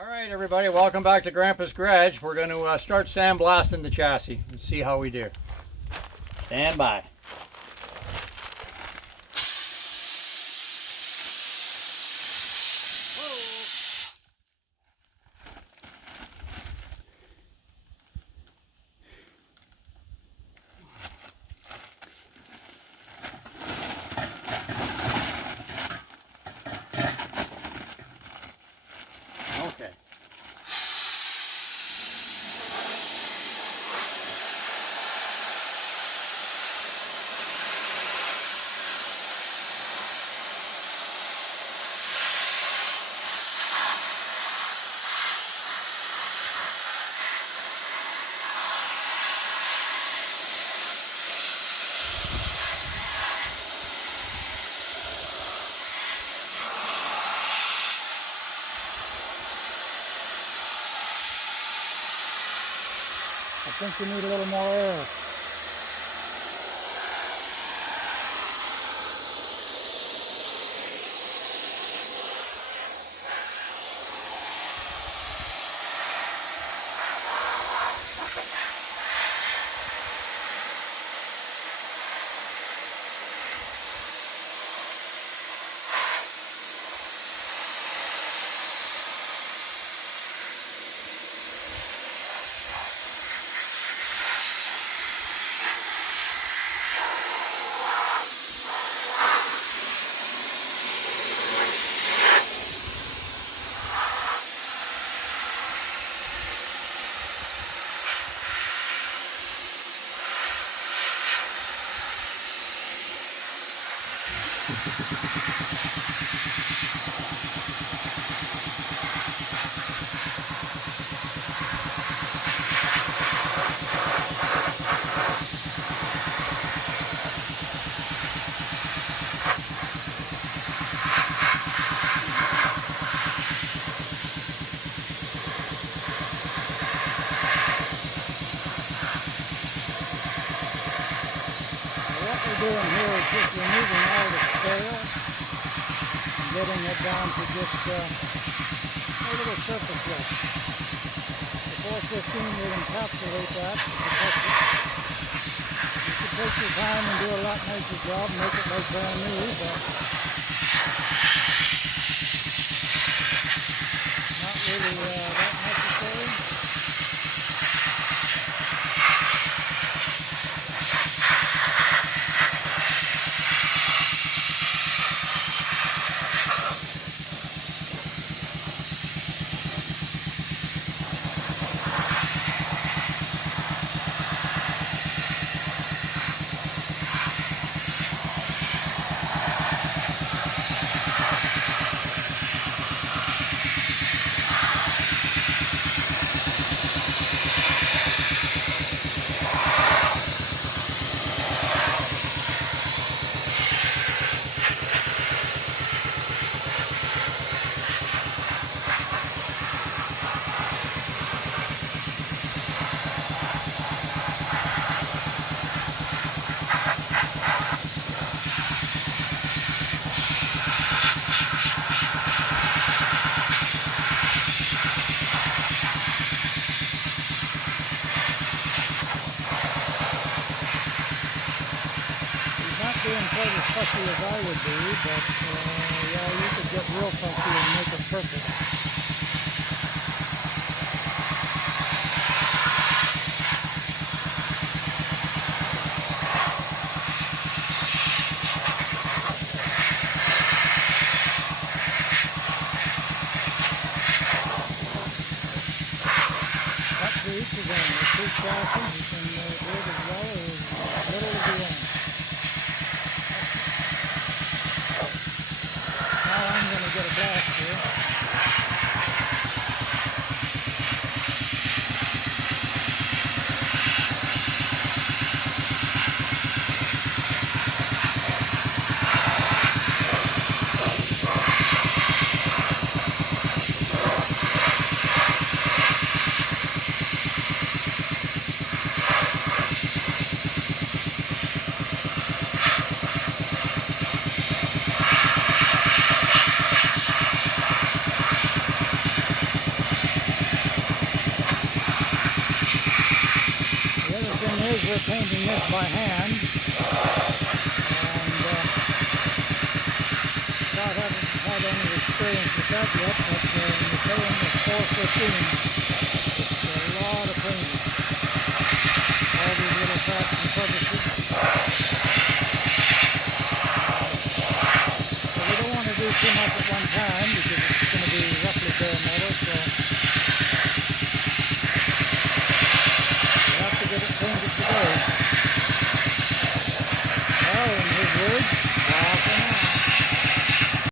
Alright everybody, welcome back to Grandpa's Garage. We're going to start sandblasting the chassis and see how we do. Stand by. Okay. I think we need a little more air. Doing here is just removing all the scale and getting it down to just a little surface look. The 415 will encapsulate that to protect it. You could take your time and do a lot nicer job, make it like brand new, but not really that necessary. Being quite as fussy as I would be, but yeah, you could get real fussy and make it perfect. But to each of them, with two chassis, you can do it as well or as little as you want. Now I'm going to get a blast here. we're painting this by hand, and Scott haven't had any experience with that yet, but when you're paying with 415, it's a lot of painting. All these little cracks and crevices. So we don't want to do too much at one time because it's going to be